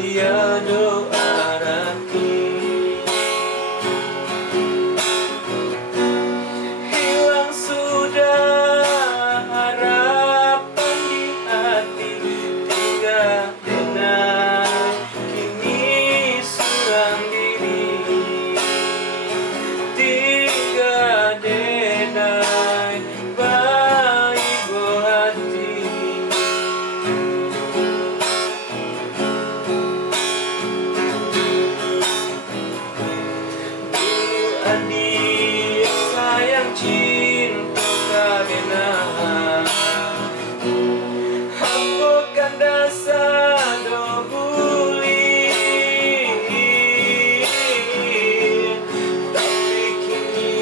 tiada arti. Hilang sudah harapan di hati, tinggal denai kini suram diri, tinggal denai bayi buah hati. Adik sayang cinta karena hampukan dasar dobuli, tapi kini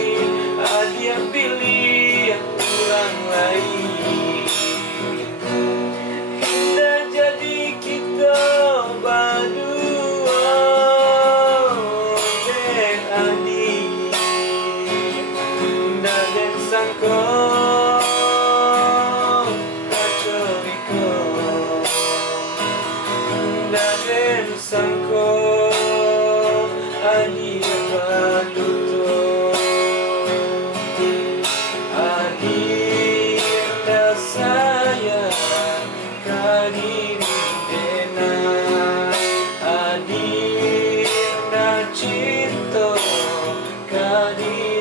adik pilih orang lain. Indah jadi kita berdua, dek adik. Dan sangko kacuriko, dan sangko adia baluto, adia saya kadiri dena, adia cinta kadiri.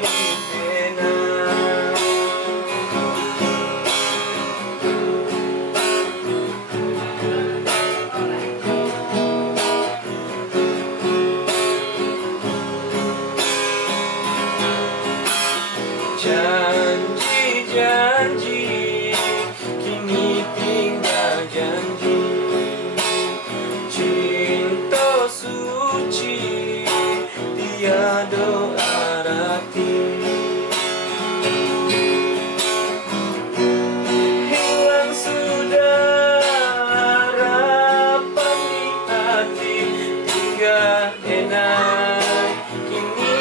Janji-janji kini tinggal janji, cinta suci tiada arti. Hilang sudah harapan di hati, tinggal denai kini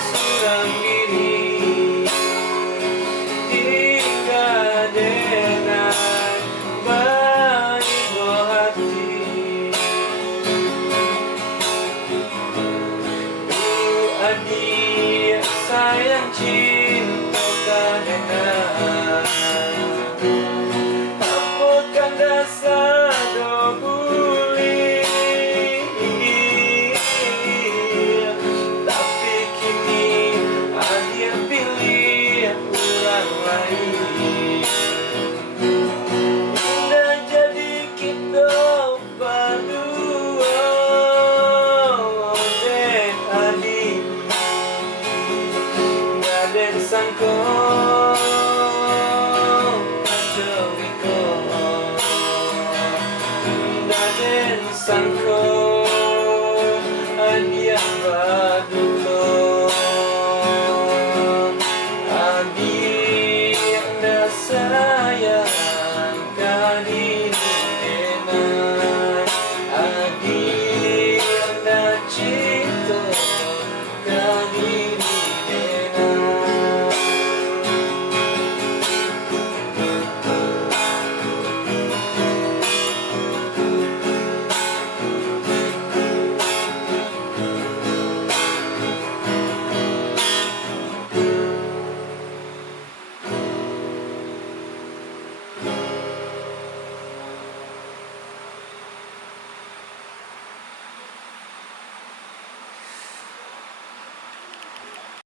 suram diri, tinggal denai bayi buah hati. Adik sayang cinta karena hampukan dasar dobuli, tapi kini adik pilih orang lain. Indah jadi kita berdua, dek adik. Dan sangko kacuriko, dan sangko